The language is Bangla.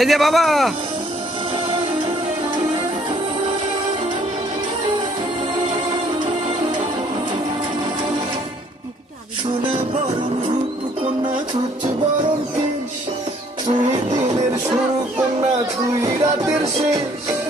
এই যে বাবা সোনা বরণ রূপ কন্যা তুচ্ছ বরণ কেশ, তুই দিনের শুরু কন্যা তুই রাতের শেষ।